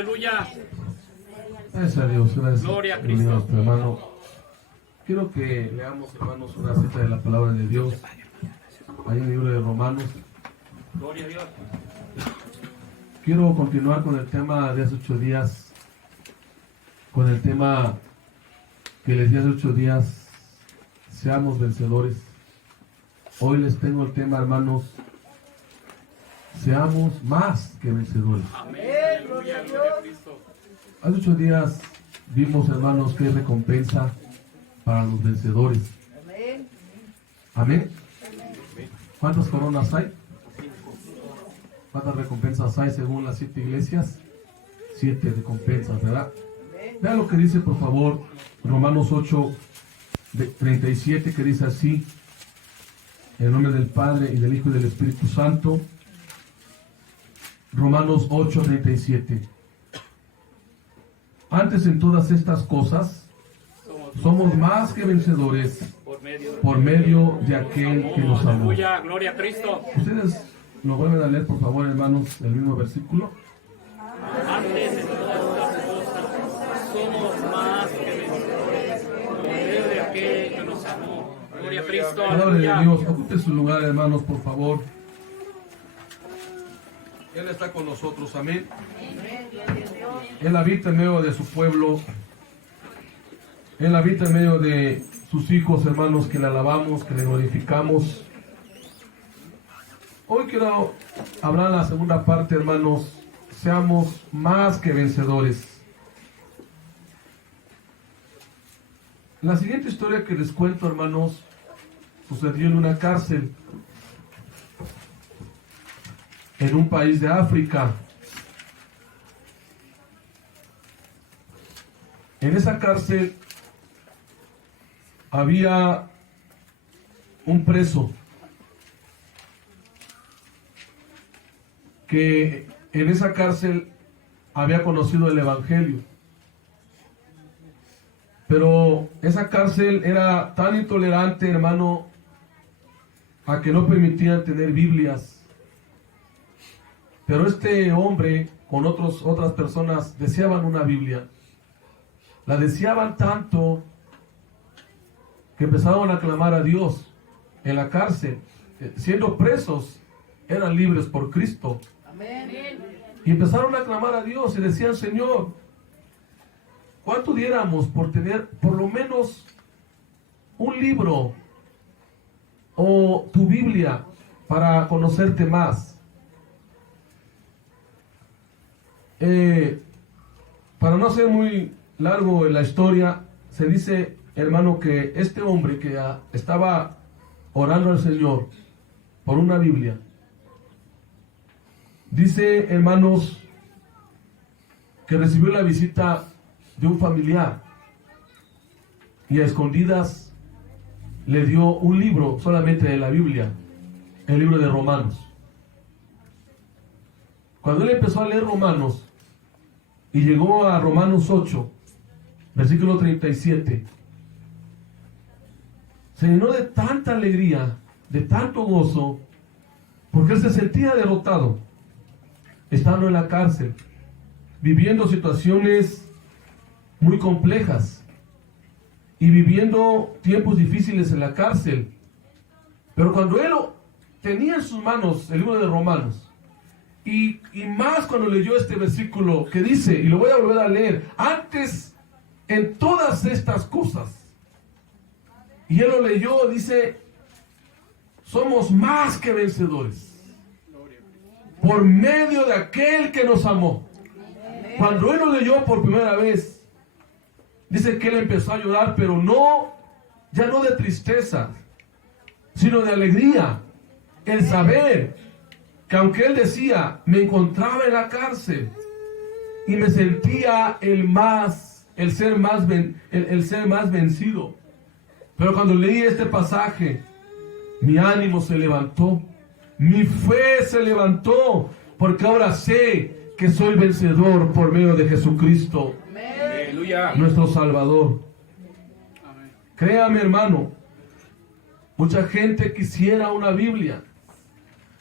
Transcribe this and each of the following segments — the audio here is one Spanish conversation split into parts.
aleluya. Gracias a Dios, gracias. Gloria a Cristo. Nuestro hermano. Quiero que leamos, hermanos, una cita de la palabra de Dios. Ahí en el libro de Romanos. Gloria a Dios. Quiero continuar con el tema de hace 8 días. Con el tema que les di hace 8 días. Seamos vencedores. Hoy les tengo el tema, hermanos. Seamos más que vencedores. Amén. Aleluya, gloria a Cristo. Hace 8 días vimos, hermanos, que hay recompensa para los vencedores. Amén. ¿Cuántas coronas hay? ¿Cuántas recompensas hay según las 7 iglesias? 7 recompensas, ¿verdad? Vean lo que dice, por favor, Romanos 8, 37, que dice así: en el nombre del Padre, y del Hijo, y del Espíritu Santo. Romanos 8, 37. Antes en todas estas cosas, somos más que vencedores por medio de aquel que nos amó. Aleluya, gloria a Cristo. Ustedes lo vuelven a leer, por favor, hermanos, el mismo versículo. Antes de todas las cosas, somos más que vencedores por medio de aquel que nos amó. Gloria a Cristo, Palabra de aleluya. Dios, ocupe su lugar, hermanos, por favor. Él está con nosotros, amén. Él habita en medio de su pueblo. Él habita en medio de sus hijos, hermanos, que le alabamos, que le glorificamos. Hoy quiero hablar la segunda parte, hermanos. Seamos más que vencedores. La siguiente historia que les cuento, hermanos, sucedió en una cárcel en un país de África. En esa cárcel había un preso que en esa cárcel había conocido el Evangelio. Pero esa cárcel era tan intolerante, hermano, a que no permitían tener Biblias. Pero este hombre con otras personas deseaban una Biblia. La deseaban tanto que empezaron a clamar a Dios en la cárcel. Siendo presos, eran libres por Cristo. Y empezaron a clamar a Dios y decían: Señor, ¿cuánto diéramos por tener por lo menos un libro o tu Biblia para conocerte más? Para no ser muy largo en la historia, se dice, hermano, que este hombre que estaba orando al Señor por una Biblia, dice, hermanos, que recibió la visita de un familiar y a escondidas le dio un libro solamente de la Biblia, el libro de Romanos. Cuando él empezó a leer Romanos y llegó a Romanos 8, versículo 37, se llenó de tanta alegría, de tanto gozo, porque él se sentía derrotado, estando en la cárcel, viviendo situaciones muy complejas y viviendo tiempos difíciles en la cárcel. Pero cuando él tenía en sus manos el libro de Romanos, y más cuando leyó este versículo que dice, y lo voy a volver a leer: antes en todas estas cosas, y él lo leyó, dice, somos más que vencedores por medio de aquel que nos amó. Cuando él lo leyó por primera vez, dice que él empezó a llorar, pero ya no de tristeza, sino de alegría, el saber que aunque él decía, me encontraba en la cárcel y me sentía el ser más vencido, pero cuando leí este pasaje, mi ánimo se levantó, mi fe se levantó, porque ahora sé que soy vencedor por medio de Jesucristo, Aleluya. nuestro Salvador. Créame, hermano, mucha gente quisiera una Biblia.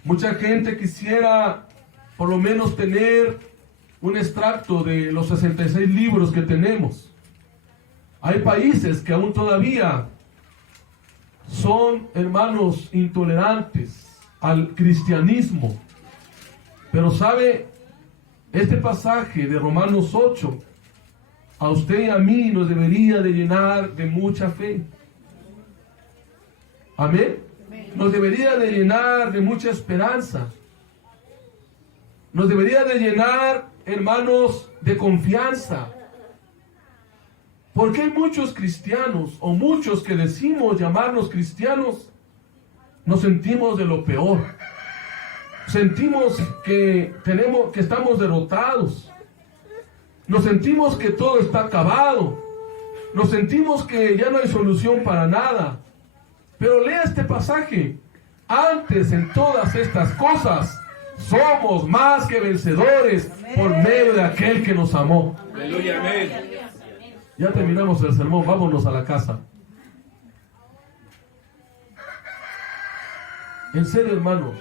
Mucha gente quisiera por lo menos tener un extracto de los 66 libros que tenemos. Hay países que aún todavía son, hermanos, intolerantes al cristianismo. Pero sabe, este pasaje de Romanos 8, a usted y a mí nos debería de llenar de mucha fe. Amén. Nos debería de llenar de mucha esperanza. Nos debería de llenar, hermanos, de confianza. Porque hay muchos cristianos, o muchos que decimos llamarnos cristianos, nos sentimos de lo peor. Sentimos que estamos derrotados. Nos sentimos que todo está acabado. Nos sentimos que ya no hay solución para nada. Pero lea este pasaje. Antes, en todas estas cosas, somos más que vencedores por medio de aquel que nos amó. Aleluya, amén. Ya terminamos el sermón, vámonos a la casa. En serio, hermanos,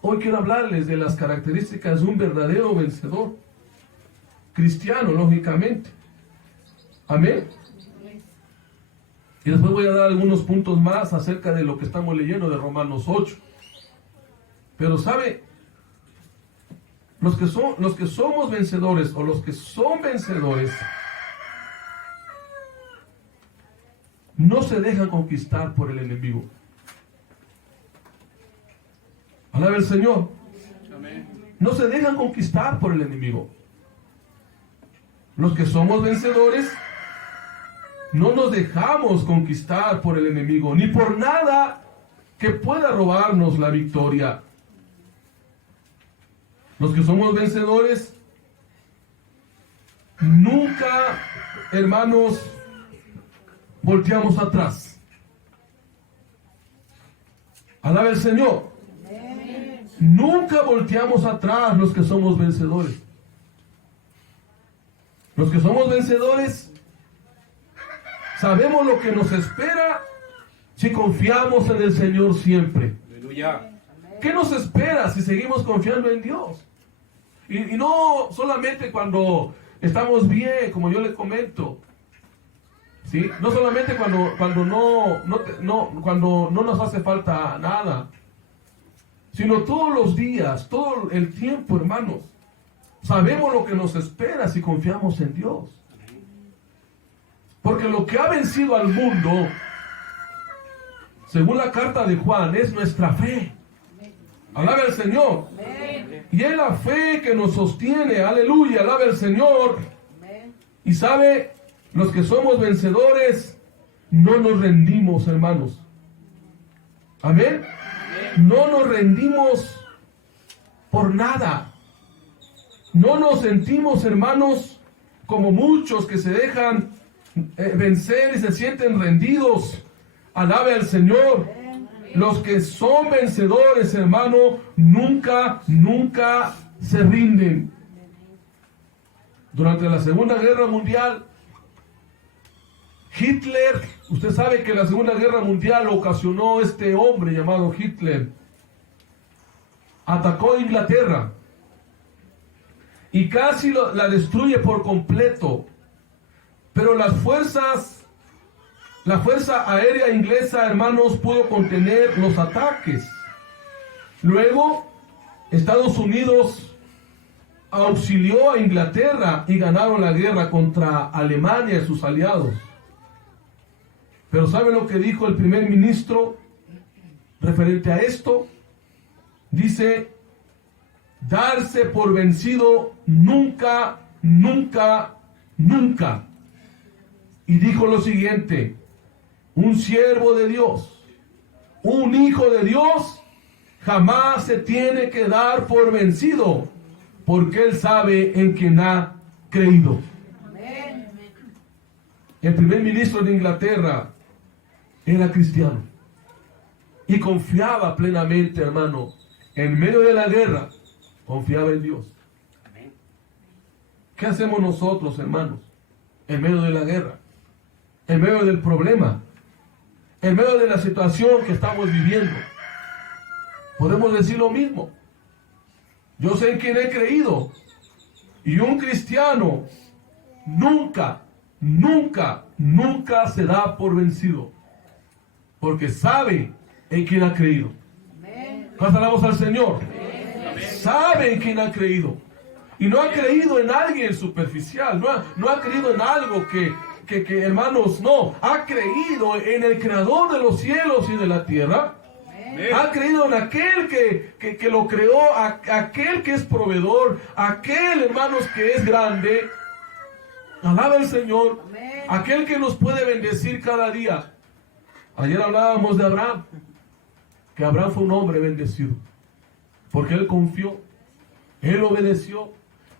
hoy quiero hablarles de las características de un verdadero vencedor. Cristiano, lógicamente. Amén. Y después voy a dar algunos puntos más acerca de lo que estamos leyendo de Romanos 8. Pero sabe, los que somos vencedores, o los que son vencedores, no se dejan conquistar por el enemigo. Alaba el Señor. Amén. No se dejan conquistar por el enemigo. Los que somos vencedores, no nos dejamos conquistar por el enemigo, ni por nada que pueda robarnos la victoria. Los que somos vencedores, nunca, hermanos, volteamos atrás. Alaba el Señor. Nunca volteamos atrás los que somos vencedores. Los que somos vencedores sabemos lo que nos espera si confiamos en el Señor siempre. Aleluya. ¿Qué nos espera si seguimos confiando en Dios? Y no solamente cuando estamos bien, como yo le comento. ¿Sí? No solamente cuando no nos hace falta nada, sino todos los días, todo el tiempo, hermanos. Sabemos lo que nos espera si confiamos en Dios. Porque lo que ha vencido al mundo, según la carta de Juan, es nuestra fe. Alaba el Señor. Y es la fe que nos sostiene. Aleluya, alaba el Señor. Y sabe, los que somos vencedores, no nos rendimos, hermanos. Amén. No nos rendimos por nada. No nos sentimos, hermanos, como muchos que se dejan vencer y se sienten rendidos. Alabe al Señor. Los que son vencedores, hermano, nunca se rinden. Durante la Segunda Guerra Mundial, Hitler, usted sabe que la Segunda Guerra Mundial ocasionó este hombre llamado Hitler. Atacó a Inglaterra y casi la destruye por completo. Pero la fuerza aérea inglesa, hermanos, pudo contener los ataques. Luego, Estados Unidos auxilió a Inglaterra y ganaron la guerra contra Alemania y sus aliados. Pero ¿sabe lo que dijo el primer ministro referente a esto? Dice, darse por vencido nunca. Y dijo lo siguiente, un siervo de Dios, un hijo de Dios, jamás se tiene que dar por vencido, porque él sabe en quien ha creído. El primer ministro de Inglaterra era cristiano y confiaba plenamente, hermano, en medio de la guerra, confiaba en Dios. ¿Qué hacemos nosotros, hermanos, en medio de la guerra, en medio del problema, en medio de la situación que estamos viviendo? Podemos decir lo mismo. Yo sé en quién he creído Y un cristiano nunca, nunca, nunca se da por vencido, porque sabe en quién ha creído. Pasamos al Señor. Sabe en quién ha creído. Y no ha creído en alguien superficial, no ha creído en algo que hermanos, no. Ha creído en el Creador de los cielos y de la tierra. Ha creído en aquel que lo creó, aquel que es proveedor, aquel, hermanos, que es grande. Alaba al Señor. Aquel que nos puede bendecir cada día. Ayer hablábamos de Abraham, que Abraham fue un hombre bendecido, porque él confió, él obedeció,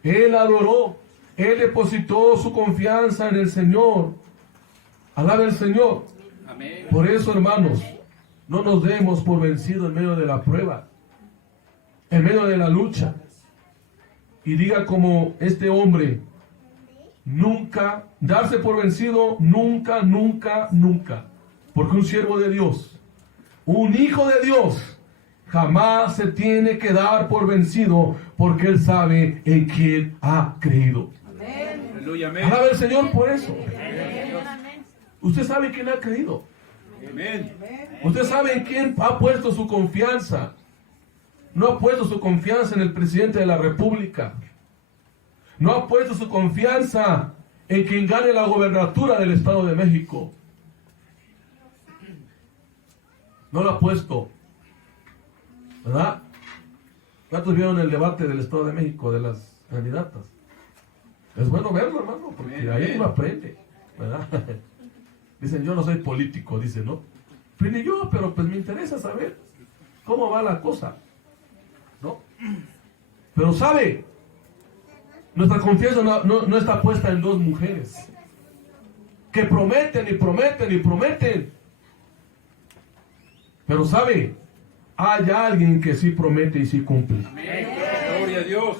él adoró, él depositó su confianza en el Señor. Alaba al Señor. Amén. Por eso, hermanos, no nos demos por vencidos en medio de la prueba, en medio de la lucha. Y diga como este hombre: nunca, darse por vencido, nunca, nunca, nunca. Porque un siervo de Dios, un hijo de Dios, jamás se tiene que dar por vencido, porque él sabe en quién ha creído. Amén. Aleluya, amén. Alaba al Señor por eso. Usted sabe en quién ha creído. Amén. Usted sabe en quién ha puesto su confianza. No ha puesto su confianza en el presidente de la República. No ha puesto su confianza en quien gane la gobernatura del Estado de México. No lo ha puesto. ¿Verdad? ¿Cuántos vieron el debate del Estado de México de las candidatas? Es bueno verlo, hermano, porque ahí uno aprende, ¿verdad? Dicen, yo no soy político, dicen, ¿no? Pero ni yo, pero pues me interesa saber cómo va la cosa, ¿no? Pero sabe, nuestra confianza no está puesta en dos mujeres que prometen y prometen y prometen. Pero sabe, hay alguien que sí promete y sí cumple. Amén. Gloria a Dios.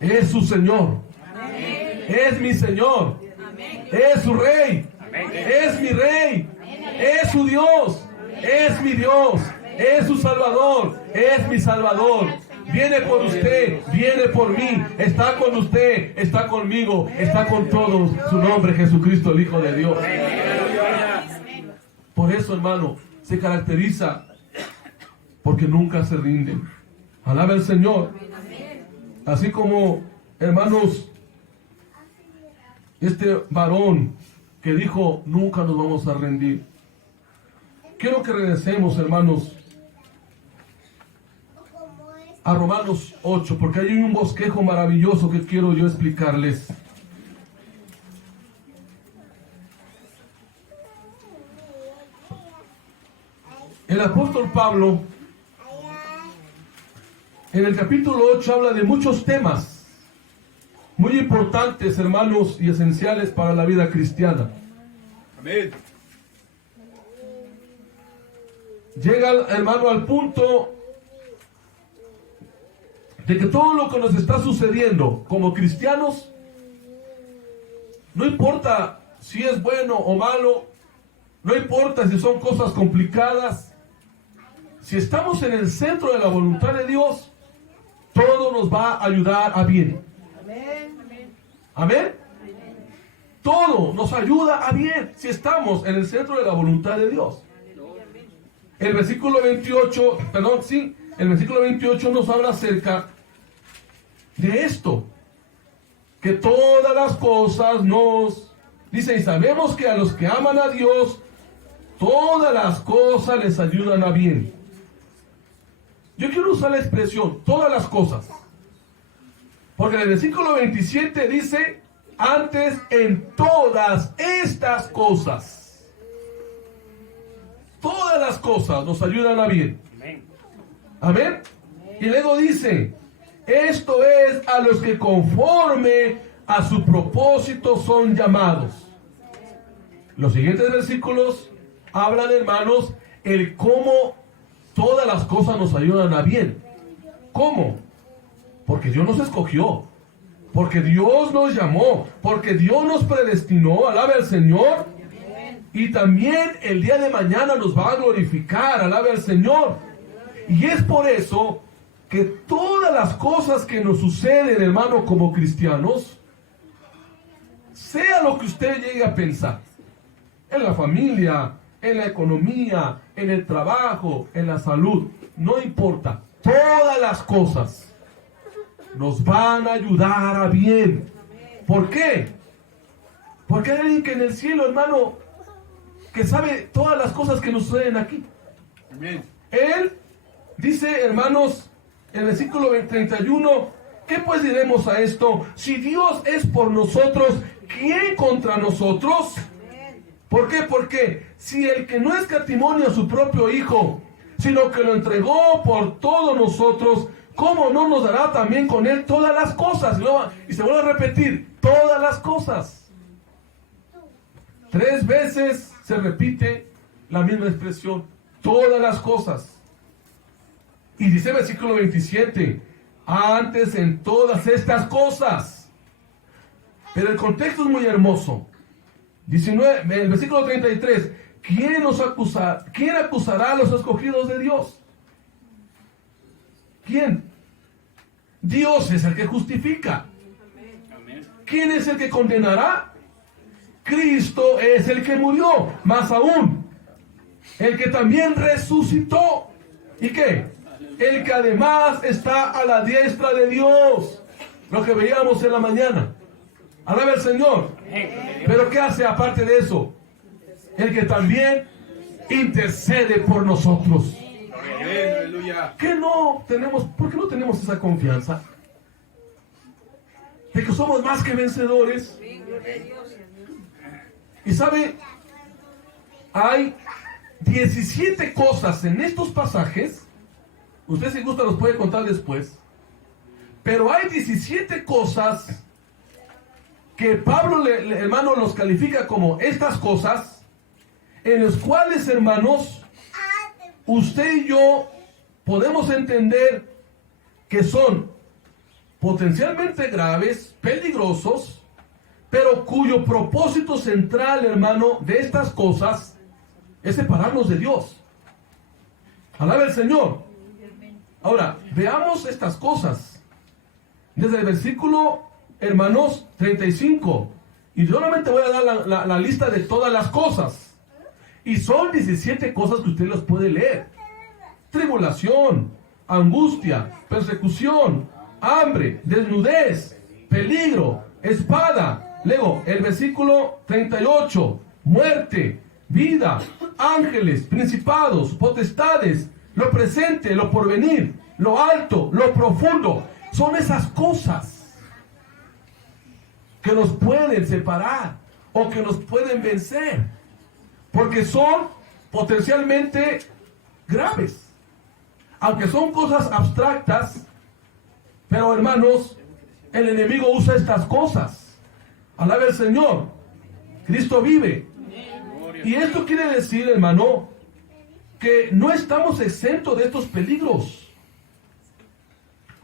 Es su Señor. Amén. Es mi Señor. Amén. Es su Rey. Amén. Es mi Rey. Es su Dios. Es mi Dios. Es su Salvador. Es mi Salvador. Viene por usted, viene por mí, está con usted, está conmigo, está con todos. Su nombre, Jesucristo, el Hijo de Dios. Por eso, hermano, se caracteriza porque nunca se rinden. Alaba al Señor. Así como, hermanos, este varón que dijo, nunca nos vamos a rendir. Quiero que regresemos, hermanos, a Romanos 8, porque hay un bosquejo maravilloso que quiero yo explicarles. El apóstol Pablo, en el capítulo 8, habla de muchos temas muy importantes, hermanos, y esenciales para la vida cristiana. Amén. Llega, hermano, al punto de que todo lo que nos está sucediendo como cristianos, no importa si es bueno o malo, no importa si son cosas complicadas, si estamos en el centro de la voluntad de Dios, todo nos va a ayudar a bien. Amén. Todo nos ayuda a bien si estamos en el centro de la voluntad de Dios. El versículo 28, el versículo 28 nos habla acerca de esto, que todas las cosas nos dice, y sabemos que a los que aman a Dios, todas las cosas les ayudan a bien. Yo quiero usar la expresión, todas las cosas, porque en el versículo 27 dice, antes en todas estas cosas, todas las cosas nos ayudan a bien. Amén. Y luego dice, esto es a los que conforme a su propósito son llamados. Los siguientes versículos hablan, hermanos, el cómo todas las cosas nos ayudan a bien. ¿Cómo? Porque Dios nos escogió, porque Dios nos llamó, porque Dios nos predestinó, alabe al Señor, y también el día de mañana nos va a glorificar, alabe al Señor. Y es por eso que todas las cosas que nos suceden, hermano, como cristianos, sea lo que usted llegue a pensar, en la familia, en la economía, en el trabajo, en la salud, no importa, todas las cosas nos van a ayudar a bien. ¿Por qué? Porque hay alguien que en el cielo, hermano, que sabe todas las cosas que nos suceden aquí. Amén. Él dice, hermanos, en el versículo 31, ¿qué pues diremos a esto? Si Dios es por nosotros, ¿quién contra nosotros? ¿Por qué? Porque si el que no escatimó a su propio Hijo, sino que lo entregó por todos nosotros, ¿cómo no nos dará también con él todas las cosas? Y se vuelve a repetir, todas las cosas. 3 veces se repite la misma expresión, todas las cosas. Y dice el versículo 27, antes en todas estas cosas. Pero el contexto es muy hermoso. 19, el versículo 33, ¿quién acusará a los escogidos de Dios? ¿Quién? Dios es el que justifica. ¿Quién es el que condenará? Cristo es el que murió, más aún, el que también resucitó. ¿Y qué? El que además está a la diestra de Dios. Lo que veíamos en la mañana. Alaba al Señor. Pero ¿qué hace aparte de eso? El que también intercede por nosotros. ¿Qué no tenemos? ¿Por qué no tenemos esa confianza? De que somos más que vencedores. Y sabe, hay 17 cosas en estos pasajes. Usted si gusta los puede contar después. Pero hay 17 cosas que Pablo, hermano, los califica como estas cosas, en las cuales, hermanos, usted y yo podemos entender que son potencialmente graves, peligrosos, pero cuyo propósito central, hermano, de estas cosas es separarnos de Dios. Alaba el Señor. Ahora, veamos estas cosas. Desde el versículo, hermanos, 35. Y solamente voy a dar la lista de todas las cosas. Y son 17 cosas que usted las puede leer. Tribulación, angustia, persecución, hambre, desnudez, peligro, espada. Luego, el versículo 38. Muerte, vida, ángeles, principados, potestades, lo presente, lo porvenir, lo alto, lo profundo. Son esas cosas que nos pueden separar o que nos pueden vencer, porque son potencialmente graves, aunque son cosas abstractas. Pero hermanos, el enemigo usa estas cosas. Alaba el Señor. Cristo vive. Y esto quiere decir, hermano, que no estamos exentos de estos peligros.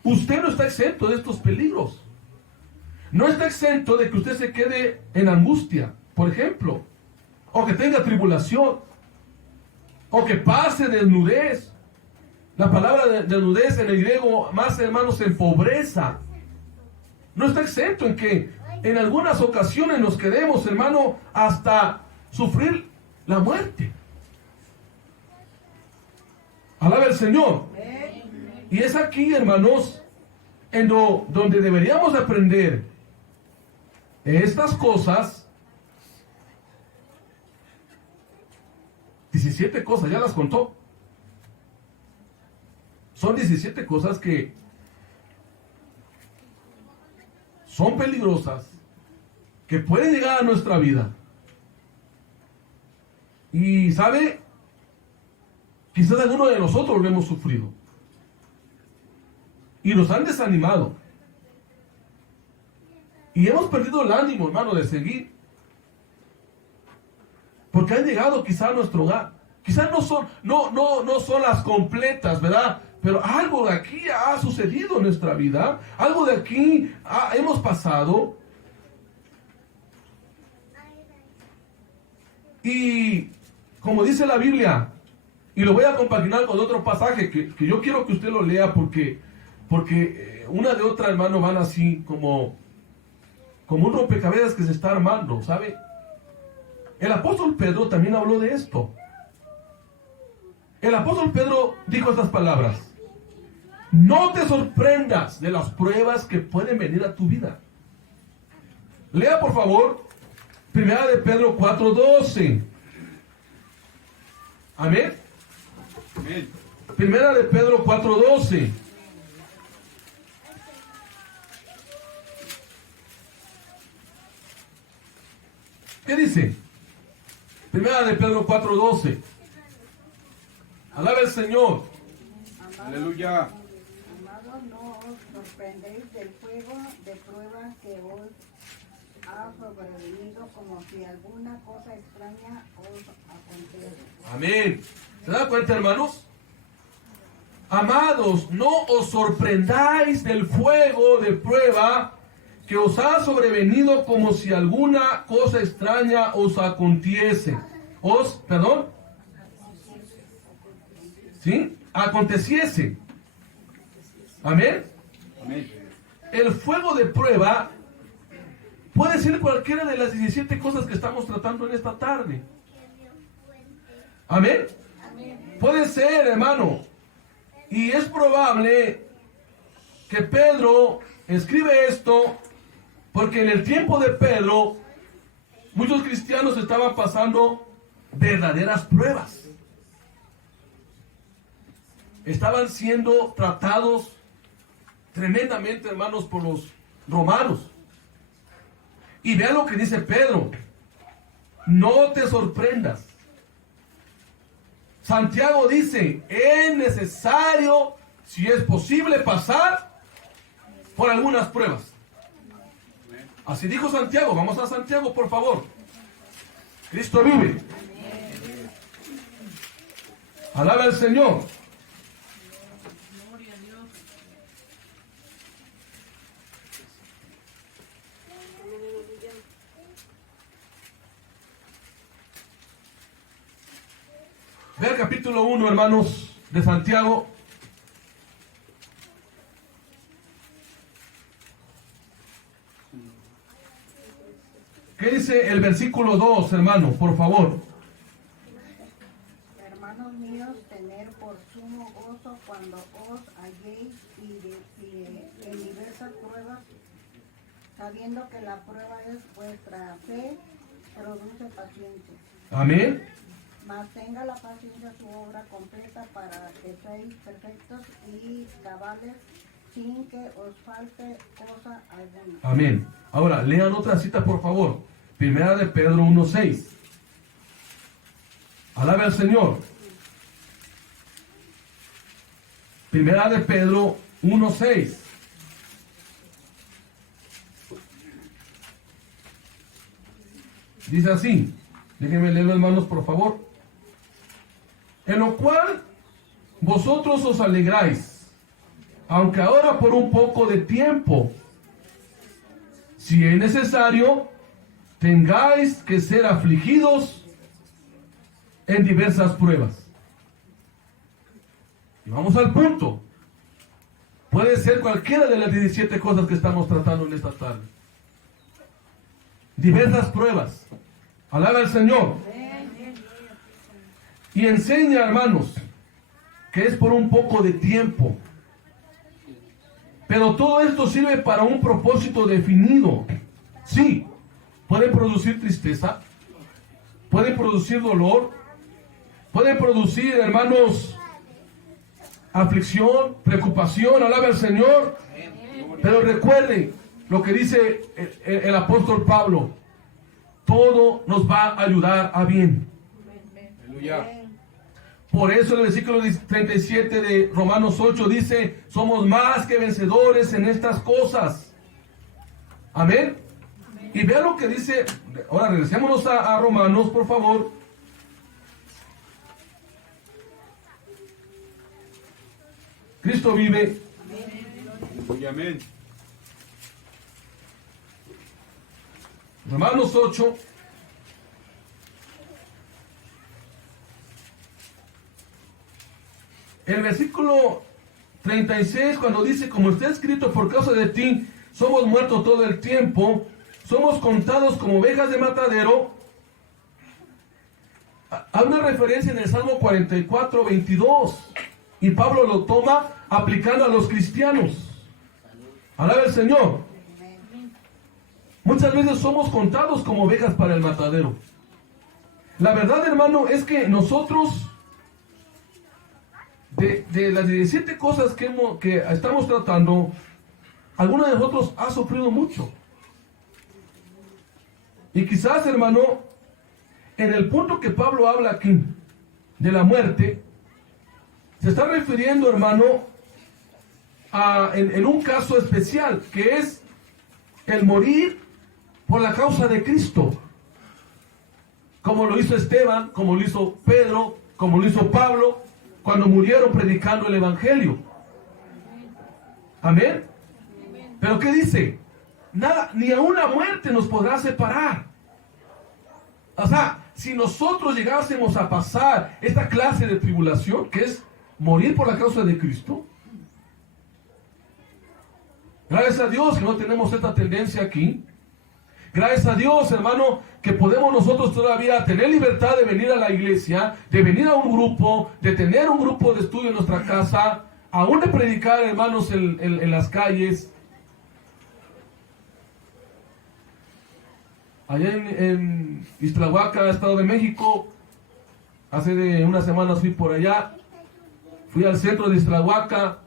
Usted no está exento de estos peligros. No está exento de que usted se quede en angustia, por ejemplo, o que tenga tribulación, o que pase desnudez. La palabra de desnudez en el griego, más, hermanos, en pobreza. No está exento en que en algunas ocasiones nos quedemos, hermano, hasta sufrir la muerte. Alaba el Señor. Y es aquí, hermanos, en donde deberíamos aprender estas cosas. 17 cosas, ya las contó. Son 17 cosas que son peligrosas, que pueden llegar a nuestra vida. Y sabe, quizás alguno de nosotros lo hemos sufrido. Y nos han desanimado. Y hemos perdido el ánimo, hermano, de seguir. Porque han llegado quizás a nuestro hogar. Quizás no son las completas, ¿verdad? Pero algo de aquí ha sucedido en nuestra vida. Algo de aquí hemos pasado. Y como dice la Biblia, y lo voy a compaginar con otro pasaje que yo quiero que usted lo lea porque porque una de otra, hermano, van así como un rompecabezas que se está armando, ¿sabe? El apóstol Pedro también habló de esto. El apóstol Pedro dijo estas palabras: no te sorprendas de las pruebas que pueden venir a tu vida. Lea por favor Primera de Pedro 4:12. Amén. Amén. Primera de Pedro 4:12. ¿Qué dice? Primera de Pedro 4:12. Alaba el Señor. Aleluya. Amados, no os sorprendéis del fuego de prueba que os ha sobrevenido como si alguna cosa extraña os aconteciese. Amén. ¿Se dan cuenta, hermanos? Amados, no os sorprendáis del fuego de prueba que os ha sobrevenido como si alguna cosa extraña os aconteciese. ¿Sí? Aconteciese. Amén. Amén. El fuego de prueba puede ser cualquiera de las 17 cosas que estamos tratando en esta tarde. Amén. Puede ser, hermano. Y es probable que Pedro escribe esto porque en el tiempo de Pedro muchos cristianos estaban pasando verdaderas pruebas. Estaban siendo tratados tremendamente, hermanos, por los romanos. Y vean lo que dice Pedro: no te sorprendas. Santiago dice: es necesario, si es posible, pasar por algunas pruebas. Así dijo Santiago. Vamos a Santiago, por favor. Cristo vive. Alaba al Señor. Ve el capítulo 1, hermanos, de Santiago. ¿Qué dice el versículo 2, hermano? Por favor. Hermanos míos, tener por sumo gozo cuando os halléis en diversas pruebas, sabiendo que la prueba es vuestra fe, produce paciencia. Amén. Mas tenga la paciencia su obra completa para que seáis perfectos y cabales, sin que os falte cosa alguna. Amén. Ahora, lean otra cita, por favor. Primera de Pedro 1:6. Alabe al Señor. Primera de Pedro 1:6. Dice así. Déjenme leerlo, hermanos, por favor. En lo cual vosotros os alegráis, aunque ahora por un poco de tiempo, si es necesario, tengáis que ser afligidos en diversas pruebas. Y vamos al punto. Puede ser cualquiera de las 17 cosas que estamos tratando en esta tarde. Diversas pruebas. Alaba al Señor. Y enseña, hermanos, que es por un poco de tiempo. Pero todo esto sirve para un propósito definido. Sí, puede producir tristeza, puede producir dolor, puede producir, hermanos, aflicción, preocupación. Alaba al Señor. Pero recuerden lo que dice el apóstol Pablo: todo nos va a ayudar a bien. Aleluya. Por eso el versículo 37 de Romanos 8 dice: somos más que vencedores en estas cosas. Amén. Y vean lo que dice. Ahora regresémonos a Romanos, por favor. Cristo vive. Aleluya. Amén. Romanos 8. El versículo 36, cuando dice, como está escrito, por causa de ti, somos muertos todo el tiempo, somos contados como ovejas de matadero. Hay una referencia en el Salmo 44, 22, y Pablo lo toma aplicando a los cristianos. Alaba el Señor. Muchas veces somos contados como ovejas para el matadero. La verdad, hermano, es que nosotros, de las 17 cosas que estamos tratando, alguno de nosotros ha sufrido mucho. Y quizás, hermano, en el punto que Pablo habla aquí, de la muerte, se está refiriendo, hermano, en un caso especial, que es el morir por la causa de Cristo. Como lo hizo Esteban, como lo hizo Pedro, como lo hizo Pablo, cuando murieron predicando el Evangelio. Amén. Pero ¿qué dice? Nada, ni aun la muerte nos podrá separar. O sea, si nosotros llegásemos a pasar esta clase de tribulación, que es morir por la causa de Cristo, gracias a Dios que no tenemos esta tendencia aquí. Gracias a Dios, hermano, que podemos nosotros todavía tener libertad de venir a la iglesia, de venir a un grupo, de tener un grupo de estudio en nuestra casa, aún de predicar, hermanos, en las calles. Allá en Ixtlahuaca, Estado de México, hace unas semanas fui por allá, fui al centro de Ixtlahuaca,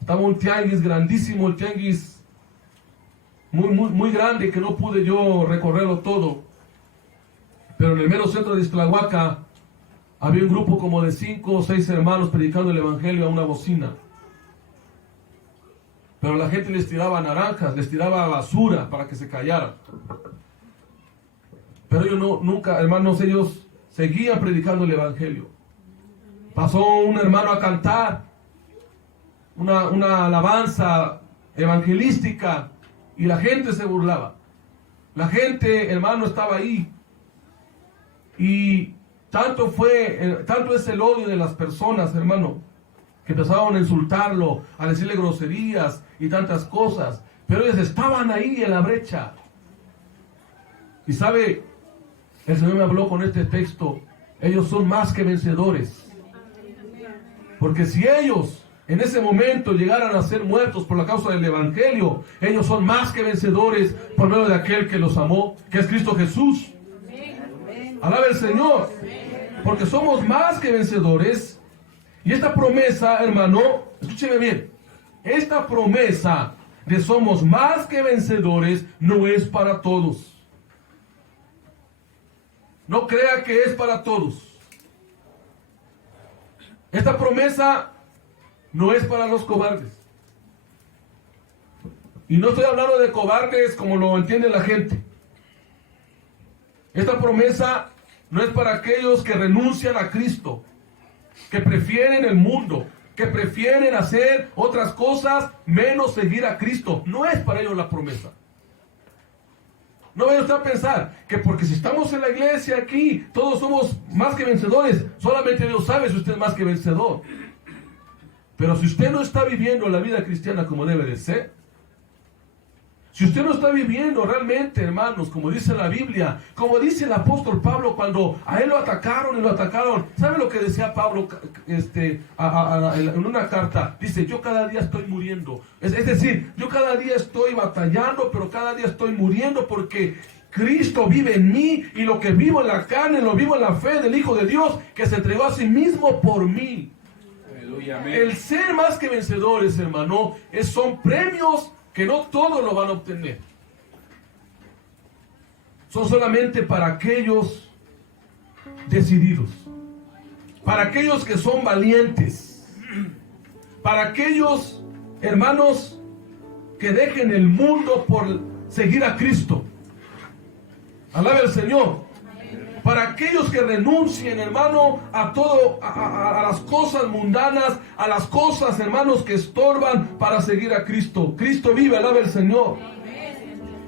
estaba un tianguis grandísimo, el tianguis muy grande, que no pude yo recorrerlo todo, pero en el mero centro de Ixtlahuaca había un grupo como de 5 o 6 hermanos predicando el Evangelio a una bocina. Pero la gente les tiraba naranjas, les tiraba basura para que se callaran. Pero ellos nunca, hermanos, ellos seguían predicando el Evangelio. Pasó un hermano a cantar una alabanza evangelística y la gente se burlaba. La gente, hermano, estaba ahí. Y tanto es el odio de las personas, hermano, que empezaron a insultarlo, a decirle groserías y tantas cosas. Pero ellos estaban ahí en la brecha. Y sabe, el Señor me habló con este texto. Ellos son más que vencedores. Porque si ellos en ese momento llegaran a ser muertos por la causa del Evangelio, ellos son más que vencedores por medio de aquel que los amó, que es Cristo Jesús. Alabe el Señor. Porque somos más que vencedores. Y esta promesa, hermano, escúcheme bien, esta promesa de somos más que vencedores no es para todos. No crea que es para todos. Esta promesa no es para los cobardes. Y no estoy hablando de cobardes como lo entiende la gente. Esta promesa no es para aquellos que renuncian a Cristo, que prefieren el mundo, que prefieren hacer otras cosas menos seguir a Cristo. No es para ellos la promesa. No vaya usted a pensar que porque si estamos en la iglesia aquí, todos somos más que vencedores. Solamente Dios sabe si usted es más que vencedor. Pero si usted no está viviendo la vida cristiana como debe de ser, si usted no está viviendo realmente, hermanos, como dice la Biblia, como dice el apóstol Pablo cuando a él lo atacaron, ¿sabe lo que decía Pablo en una carta? Dice, yo cada día estoy muriendo. Es decir, yo cada día estoy batallando, pero cada día estoy muriendo porque Cristo vive en mí y lo que vivo en la carne, lo vivo en la fe del Hijo de Dios que se entregó a sí mismo por mí. Aleluya, amén. El ser más que vencedores, hermano, son premios que no todos lo van a obtener. Son solamente para aquellos decididos, para aquellos que son valientes, para aquellos, hermanos, que dejen el mundo por seguir a Cristo. Alabe al Señor. Para aquellos que renuncien, hermano, a todo, a las cosas mundanas, a las cosas, hermanos, que estorban para seguir a Cristo. Cristo vive, alabe al Señor.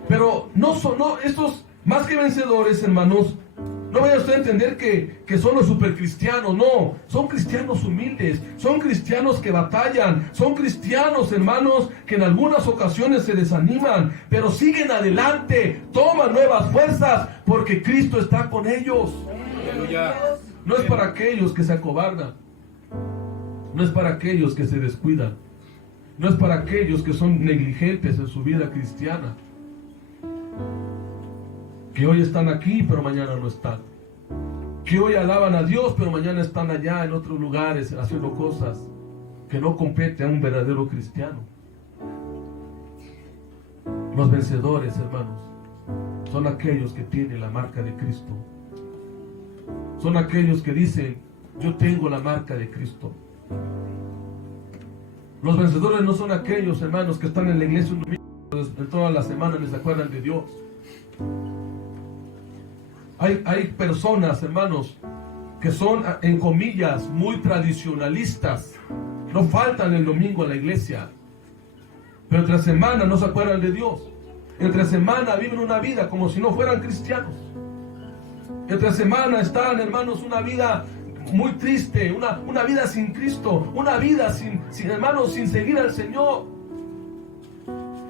Pero estos más que vencedores, hermanos, No vaya usted a entender que son los supercristianos, no, son cristianos humildes, son cristianos que batallan, son cristianos, hermanos, que en algunas ocasiones se desaniman, pero siguen adelante, toman nuevas fuerzas, porque Cristo está con ellos. Aleluya. No es para aquellos que se acobardan, no es para aquellos que se descuidan, no es para aquellos que son negligentes en su vida cristiana, que hoy están aquí pero mañana no están, que hoy alaban a Dios pero mañana están allá en otros lugares haciendo cosas que no competen a un verdadero cristiano. Los vencedores, hermanos, son aquellos que tienen la marca de Cristo, son aquellos que dicen: yo tengo la marca de Cristo. Los vencedores no son aquellos, hermanos, que están en la iglesia un domingo, en todas las semanas les acuerdan de Dios. Hay personas, hermanos, que son, en comillas, muy tradicionalistas. No faltan el domingo a la iglesia, pero entre semana no se acuerdan de Dios. Entre semana viven una vida como si no fueran cristianos. Entre semana están, hermanos, una vida muy triste, una vida sin Cristo, una vida sin hermanos, sin seguir al Señor.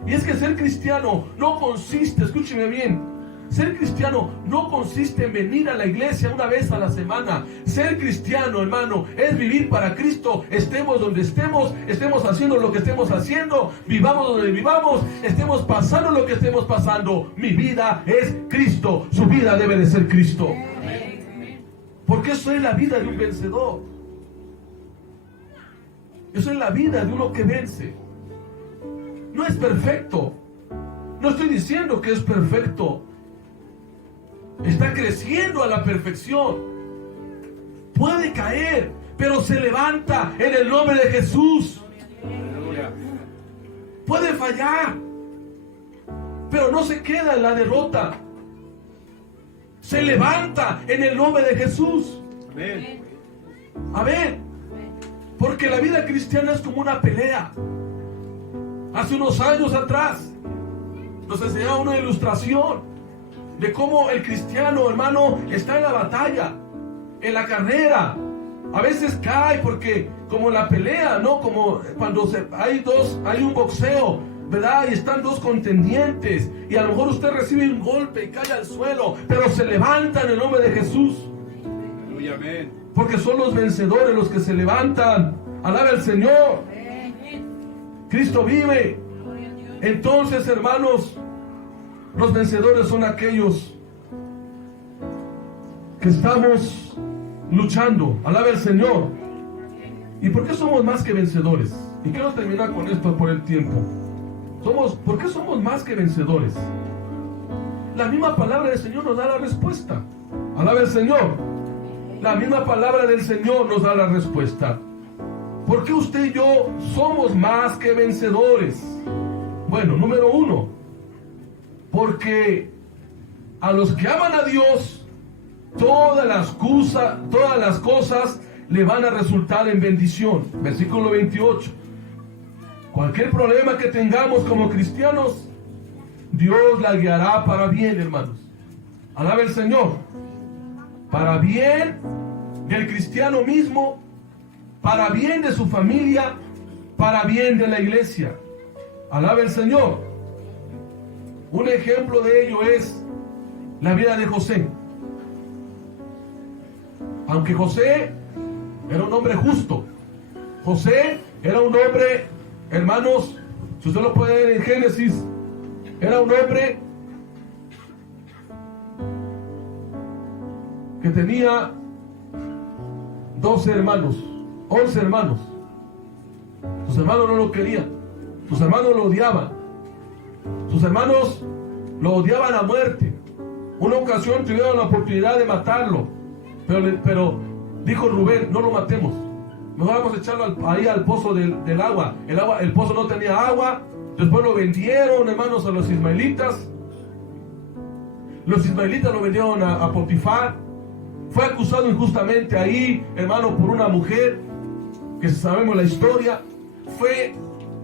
Y es que ser cristiano no consiste, escúcheme bien, ser cristiano no consiste en venir a la iglesia una vez a la semana. Ser cristiano, hermano, es vivir para Cristo, estemos donde estemos, estemos haciendo lo que estemos haciendo, vivamos donde vivamos, estemos pasando lo que estemos pasando. Mi vida es Cristo, su vida debe de ser Cristo. Porque eso es la vida de un vencedor. Eso es la vida de uno que vence. No es perfecto. No estoy diciendo que es perfecto. Está creciendo a la perfección. Puede caer, pero se levanta en el nombre de Jesús. Puede fallar, pero no se queda en la derrota. Se levanta en el nombre de Jesús. Amén. Amén. Porque la vida cristiana es como una pelea. Hace unos años atrás nos enseñaba una ilustración de cómo el cristiano, hermano, está en la batalla, en la carrera. A veces cae porque, como la pelea, ¿no? Como cuando hay un boxeo, ¿verdad? Y están dos contendientes, y a lo mejor usted recibe un golpe y cae al suelo, pero se levanta en el nombre de Jesús. Aleluya, amén. Porque son los vencedores los que se levantan. Alabe al Señor. Cristo vive. Entonces, hermanos, los vencedores son aquellos que estamos luchando. Alabe al Señor. ¿Y por qué somos más que vencedores? Y quiero terminar con esto por el tiempo. ¿Por qué somos más que vencedores? La misma palabra del Señor nos da la respuesta. Alabe al Señor. La misma palabra del Señor nos da la respuesta. ¿Por qué usted y yo somos más que vencedores? Bueno, número 1, porque a los que aman a Dios, todas las cosas le van a resultar en bendición. Versículo 28. Cualquier problema que tengamos como cristianos, Dios la guiará para bien, hermanos. Alabe al Señor. Para bien del cristiano mismo, para bien de su familia, para bien de la iglesia. Alabe al Señor. Un ejemplo de ello es la vida de José. Aunque José era un hombre justo, José era un hombre, hermanos, si usted lo puede ver en Génesis, era un hombre que tenía 12 hermanos, 11 hermanos. Sus hermanos no lo querían, sus hermanos lo odiaban, sus hermanos lo odiaban a muerte. Una ocasión tuvieron la oportunidad de matarlo, pero dijo Rubén: no lo matemos, mejor vamos a echarlo ahí al pozo del agua. El pozo no tenía agua. Después lo vendieron, hermanos, a los ismaelitas. Los ismaelitas lo vendieron a Potifar. Fue acusado injustamente ahí, hermano, por una mujer, que sabemos la historia. Fue,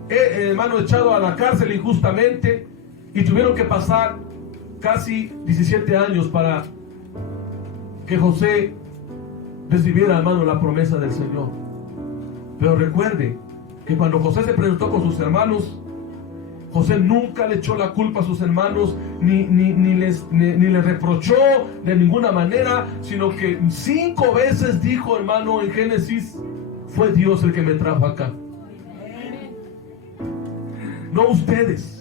hermano, echado a la cárcel injustamente, y tuvieron que pasar casi 17 años para que José recibiera, hermano, la promesa del Señor. Pero recuerde que cuando José se presentó con sus hermanos, José nunca le echó la culpa a sus hermanos, ni les reprochó de ninguna manera, sino que 5 veces dijo, hermano, en Génesis, fue Dios el que me trajo acá. No ustedes.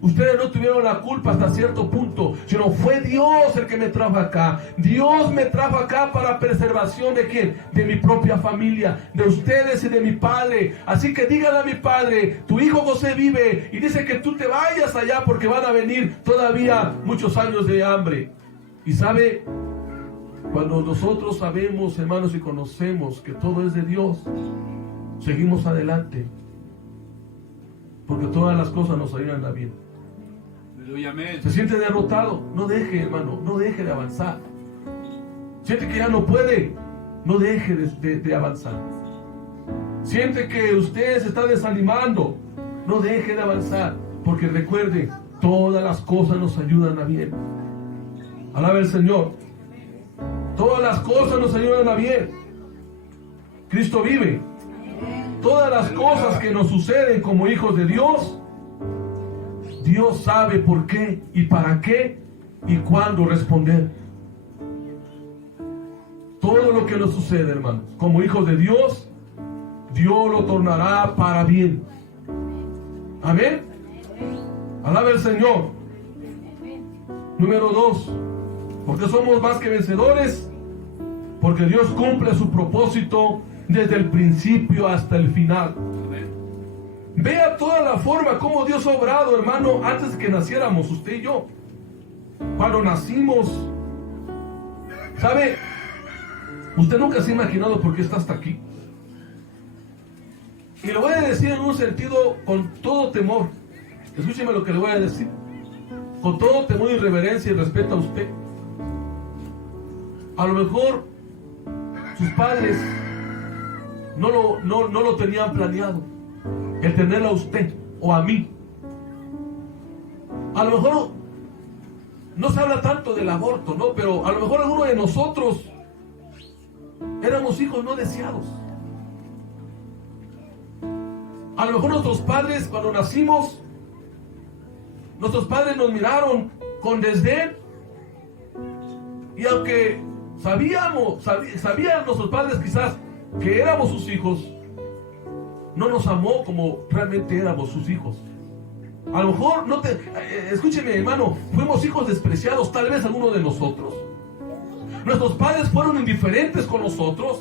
Ustedes no tuvieron la culpa hasta cierto punto, sino fue Dios el que me trajo acá. Dios me trajo acá para preservación ¿de quién? De mi propia familia, de ustedes y de mi padre. Así que díganle a mi padre, tu hijo José vive y dice que tú te vayas allá porque van a venir todavía muchos años de hambre. Y sabe, cuando nosotros sabemos, hermanos, y conocemos que todo es de Dios, seguimos adelante, porque todas las cosas nos ayudan a bien. Aleluya, amén. Se siente derrotado, no deje, hermano, no deje de avanzar. Siente que ya no puede, no deje de avanzar. Siente que usted se está desanimando, no deje de avanzar, porque recuerde, todas las cosas nos ayudan a bien. Alaba el Señor. Todas las cosas nos ayudan a bien. Cristo vive. Todas las cosas que nos suceden como hijos de Dios, Dios sabe por qué y para qué y cuándo responder. Todo lo que nos sucede, hermanos, como hijos de Dios, Dios lo tornará para bien. Amén. Alaba el Señor. Número 2. Porque somos más que vencedores, porque Dios cumple su propósito desde el principio hasta el final. Vea toda la forma como Dios ha obrado, hermano, antes de que naciéramos, usted y yo. Cuando nacimos, ¿sabe? Usted nunca se ha imaginado por qué está hasta aquí. Y lo voy a decir en un sentido con todo temor. Escúcheme lo que le voy a decir. Con todo temor y reverencia y respeto a usted. A lo mejor sus padres no lo tenían planeado, el tenerla a usted o a mí. A lo mejor no se habla tanto del aborto, ¿no? Pero a lo mejor alguno de nosotros éramos hijos no deseados. A lo mejor nuestros padres, cuando nacimos, nuestros padres nos miraron con desdén, y aunque sabían nuestros padres quizás que éramos sus hijos, no nos amó como realmente éramos sus hijos. A lo mejor, escúcheme, hermano, fuimos hijos despreciados, tal vez alguno de nosotros. Nuestros padres fueron indiferentes con nosotros.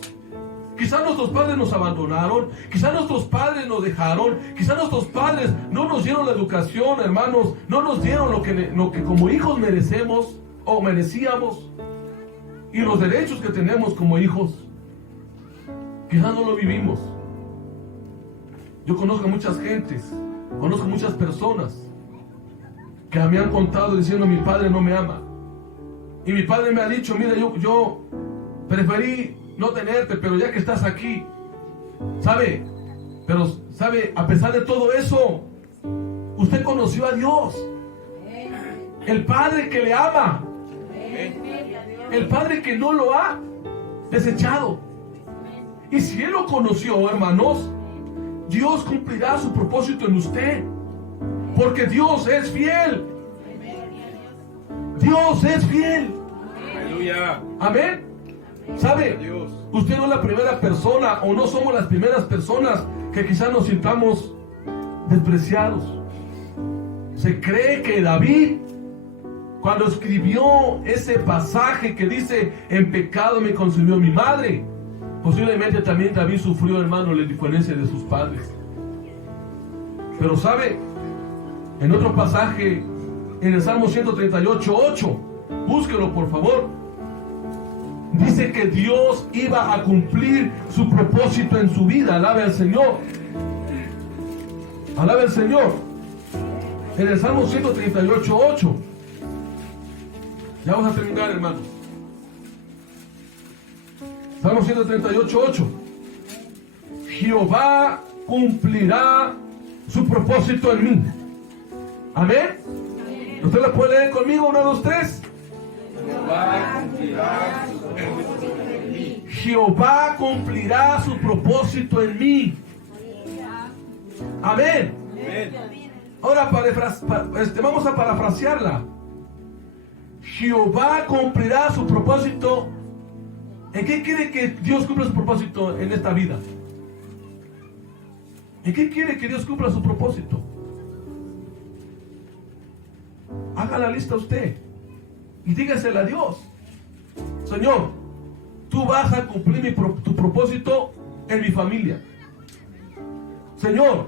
Quizás nuestros padres nos abandonaron, quizás nuestros padres nos dejaron, quizás nuestros padres no nos dieron la educación, hermanos, no nos dieron lo que como hijos merecemos o merecíamos, y los derechos que tenemos como hijos. Quizás no lo vivimos. Yo conozco muchas gentes, conozco muchas personas que me han contado diciendo: mi padre no me ama. Y mi padre me ha dicho: mira, yo preferí no tenerte, pero ya que estás aquí, ¿sabe? Pero, ¿sabe? A pesar de todo eso, usted conoció a Dios, el Padre que le ama, el Padre que no lo ha desechado. Y si Él lo conoció, hermanos, Dios cumplirá su propósito en usted, porque Dios es fiel. Dios es fiel. Aleluya. Amén. ¿Sabe? Usted no es la primera persona, o no somos las primeras personas que quizás nos sintamos despreciados. Se cree que David, cuando escribió ese pasaje que dice: en pecado me consumió mi madre, posiblemente también David sufrió, hermano, la indiferencia de sus padres. Pero ¿sabe? En otro pasaje, en el Salmo 138:8, búsquelo por favor. Dice que Dios iba a cumplir su propósito en su vida. Alabe al Señor. Alabe al Señor. En el Salmo 138:8. Ya vamos a terminar, hermanos. Salmo 138:8. Jehová cumplirá su propósito en mí. Amén. ¿Usted lo puede leer conmigo? 1, 2, 3. Jehová cumplirá su Jehová cumplirá su propósito en mí. Amén. Ahora vamos a parafrasearla. Jehová cumplirá su propósito. ¿En qué quiere que Dios cumpla su propósito en esta vida? ¿En qué quiere que Dios cumpla su propósito? Haga la lista usted y dígasela a Dios. Señor, tú vas a cumplir tu propósito en mi familia. Señor,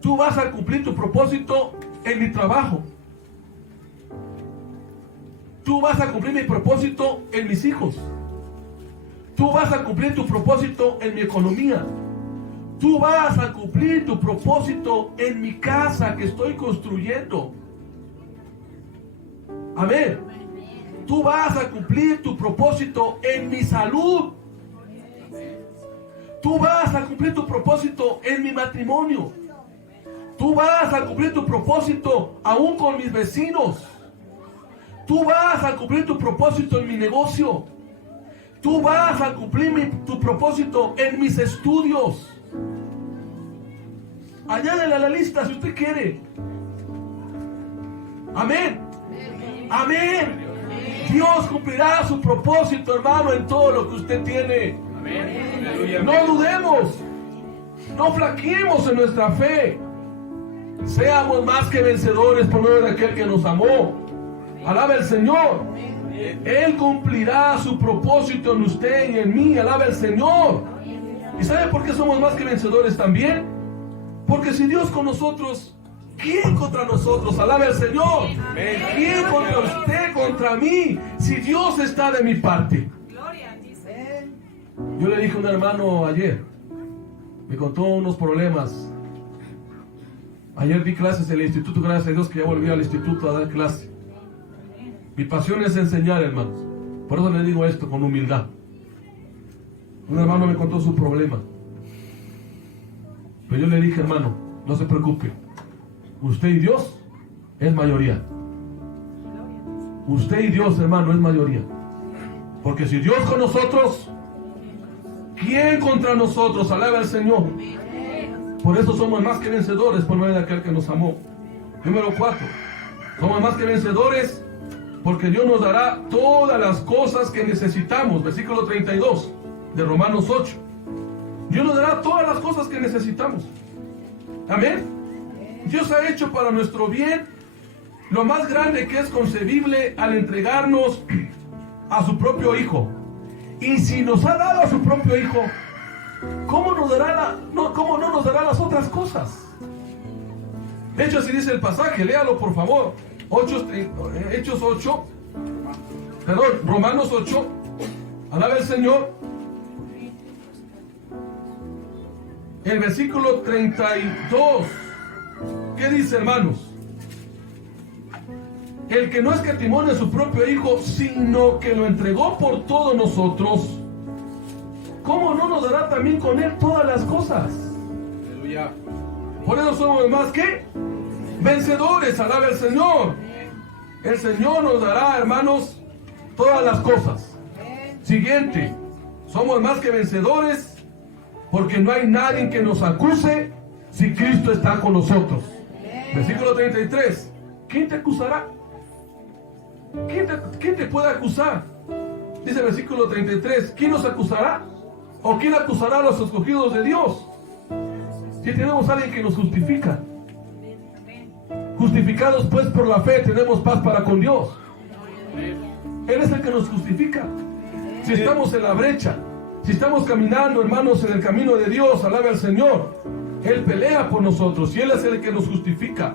tú vas a cumplir tu propósito en mi trabajo. Tú vas a cumplir mi propósito en mis hijos. Tú vas a cumplir tu propósito en mi economía. Tú vas a cumplir tu propósito en mi casa que estoy construyendo. Amén. Tú vas a cumplir tu propósito en mi salud. Tú vas a cumplir tu propósito en mi matrimonio. Tú vas a cumplir tu propósito aún con mis vecinos. Tú vas a cumplir tu propósito en mi negocio. Tú vas a cumplir tu propósito en mis estudios. Añádele a la lista si usted quiere. Amén. Amén. Dios cumplirá su propósito, hermano, en todo lo que usted tiene. No dudemos. No flaqueemos en nuestra fe. Seamos más que vencedores por medio de aquel que nos amó. Alaba al Señor. Él cumplirá su propósito en usted y en mí. Alaba al Señor. ¿Y sabe por qué somos más que vencedores también? Porque si Dios con nosotros, ¿quién contra nosotros? Alabe al Señor. ¿Quién contra usted, contra mí? Si Dios está de mi parte. Yo le dije a un hermano ayer, me contó unos problemas. Ayer di clases en el instituto, gracias a Dios que ya volví al instituto a dar clases. Mi pasión es enseñar, hermanos. Por eso le digo esto con humildad. Un hermano me contó su problema. Pero yo le dije, hermano, no se preocupe. Usted y Dios es mayoría. Usted y Dios, hermano, es mayoría. Porque si Dios con nosotros, ¿quién contra nosotros? Alaba al Señor. Por eso somos más que vencedores por medio de aquel que nos amó. Número 4. Somos más que vencedores porque Dios nos dará todas las cosas que necesitamos. Versículo 32 de Romanos 8. Dios nos dará todas las cosas que necesitamos. Amén. Dios ha hecho para nuestro bien lo más grande que es concebible al entregarnos a su propio Hijo. Y si nos ha dado a su propio Hijo, ¿cómo no nos dará las otras cosas? De hecho, así dice el pasaje, léalo por favor. Romanos 8. Alaba el Señor. El versículo 32. ¿Qué dice, hermanos? El que no escatimó a su propio Hijo, sino que lo entregó por todos nosotros, ¿cómo no nos dará también con Él todas las cosas? Aleluya. Por eso somos más que vencedores. Alaba el Señor. El Señor nos dará, hermanos, todas las cosas. Siguiente. Somos más que vencedores porque no hay nadie que nos acuse si Cristo está con nosotros. Versículo 33. ¿Quién te acusará? ¿Quién te puede acusar? Dice el versículo 33. ¿Quién nos acusará? ¿O quién acusará a los escogidos de Dios? Si tenemos a alguien que nos justifica. Justificados pues por la fe tenemos paz para con Dios. Él es el que nos justifica. Si estamos en la brecha, si estamos caminando, hermanos, en el camino de Dios, alabe al Señor. Él pelea por nosotros y Él es el que nos justifica.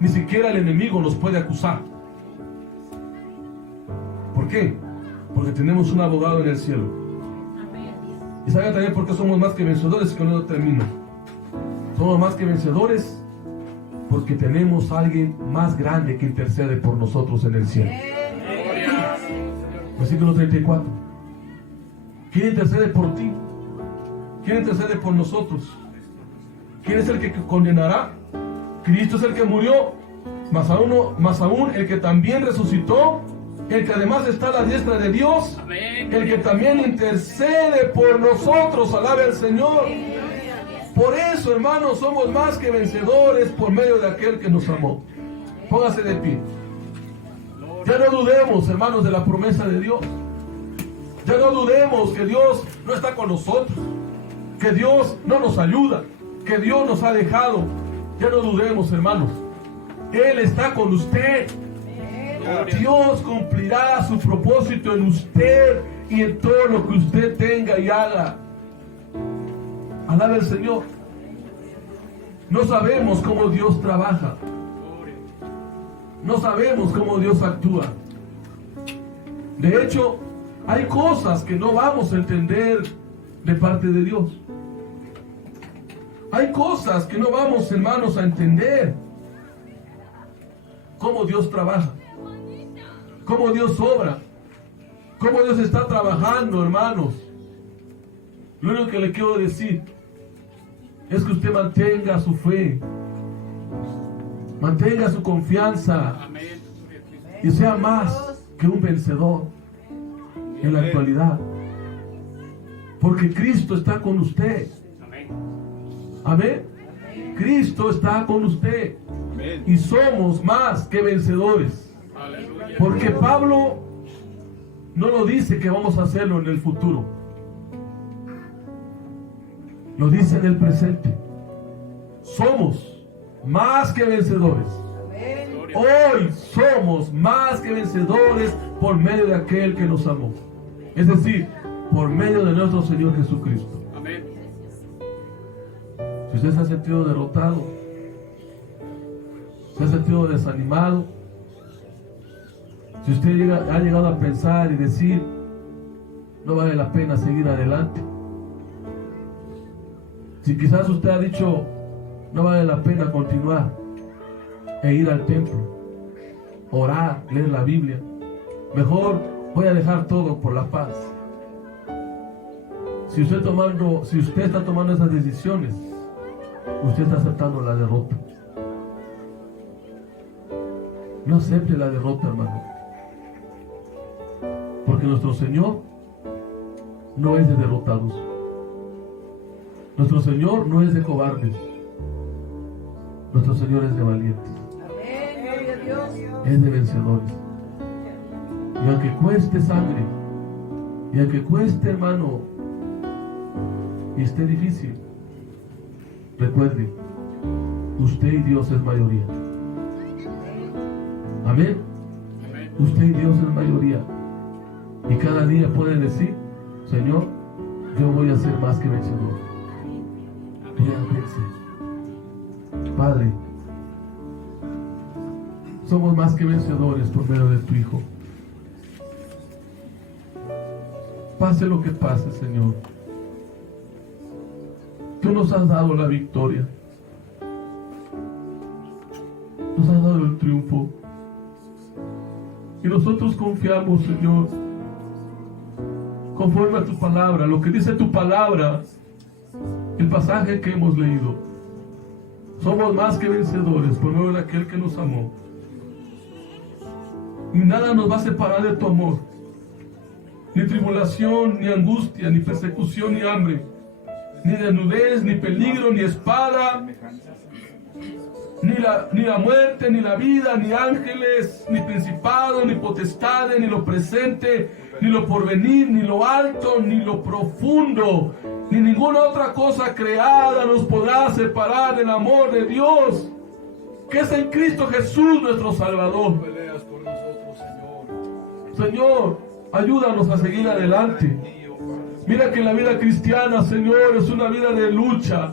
Ni siquiera el enemigo nos puede acusar. ¿Por qué? Porque tenemos un abogado en el cielo. Y saben también por qué somos más que vencedores, que no termino. Somos más que vencedores porque tenemos a alguien más grande que intercede por nosotros en el cielo. Versículo 34. ¿Quién intercede por ti? ¿Quién intercede por nosotros? ¿Quién es el que condenará? Cristo es el que murió, más aún el que también resucitó, el que además está a la diestra de Dios, Amén. el que también intercede por nosotros. Alabe al Señor. Por eso, hermanos, somos más que vencedores por medio de aquel que nos amó. Póngase de pie. Ya no dudemos, hermanos, de la promesa de Dios. Ya no dudemos que Dios no está con nosotros, que Dios no nos ayuda, que Dios nos ha dejado. Ya no dudemos, hermanos. Él está con usted. Dios cumplirá su propósito en usted y en todo lo que usted tenga y haga. Alabe al Señor. No sabemos cómo Dios trabaja. No sabemos cómo Dios actúa. De hecho, hay cosas que no vamos a entender de parte de Dios. Hay cosas que no vamos, hermanos, a entender. Cómo Dios trabaja. Cómo Dios obra. Cómo Dios está trabajando, hermanos. Lo único que le quiero decir es que usted mantenga su fe. Mantenga su confianza. Y sea más que un vencedor en la actualidad. Porque Cristo está con usted. Amén. Cristo está con usted. Y somos más que vencedores. Porque Pablo no lo dice que vamos a hacerlo en el futuro. Lo dice en el presente. Somos más que vencedores. Hoy somos más que vencedores por medio de aquel que nos amó. Es decir, por medio de nuestro Señor Jesucristo. Amén. Si usted se ha sentido derrotado, se ha sentido desanimado, si usted ha llegado a pensar y decir, no vale la pena seguir adelante. Si quizás usted ha dicho, no vale la pena continuar e ir al templo, orar, leer la Biblia, mejor voy a dejar todo por la paz. Si usted está tomando esas decisiones, usted está aceptando la derrota. No acepte la derrota, hermano. Porque nuestro Señor no es de derrotados. Nuestro Señor no es de cobardes. Nuestro Señor es de valientes. Es de vencedores. Y aunque cueste sangre, y aunque cueste, hermano, y esté difícil, recuerde, usted y Dios es mayoría. Amén. Usted y Dios es mayoría. Y cada día puede decir, Señor, yo voy a ser más que vencedor. Voy a vencer. Padre, somos más que vencedores por medio de tu Hijo. Pase lo que pase, Señor, tú nos has dado la victoria. Nos has dado el triunfo. Y nosotros confiamos, Señor, conforme a tu palabra, lo que dice tu palabra, el pasaje que hemos leído. Somos más que vencedores por medio de aquel que nos amó. Y nada nos va a separar de tu amor. Ni tribulación, ni angustia, ni persecución, ni hambre, ni desnudez, ni peligro, ni espada, ni la muerte, ni la vida, ni ángeles, ni principados, ni potestades, ni lo presente, ni lo porvenir, ni lo alto, ni lo profundo, ni ninguna otra cosa creada nos podrá separar del amor de Dios, que es en Cristo Jesús nuestro Salvador. Peleas por nosotros, Señor. Señor, ayúdanos a seguir adelante. Mira que la vida cristiana, Señor, es una vida de lucha.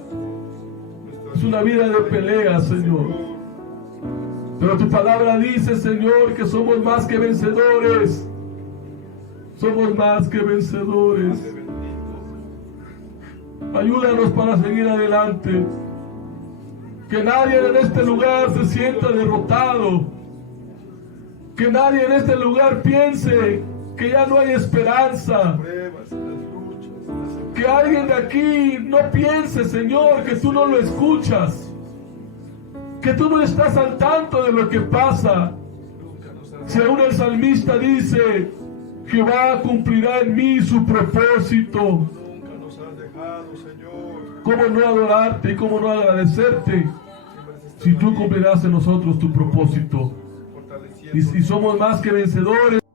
Es una vida de pelea, Señor. Pero tu palabra dice, Señor, que somos más que vencedores. Somos más que vencedores. Ayúdanos para seguir adelante. Que nadie en este lugar se sienta derrotado. Que nadie en este lugar piense que ya no hay esperanza. Que alguien de aquí no piense, Señor, que tú no lo escuchas, que tú no estás al tanto de lo que pasa, Si aún el salmista dice, Jehová cumplirá en mí su propósito, Nunca nos has dejado, Señor. ¿cómo no adorarte y cómo no agradecerte si tú cumplirás en nosotros tu propósito? Fortaleciendo Y somos más que vencedores.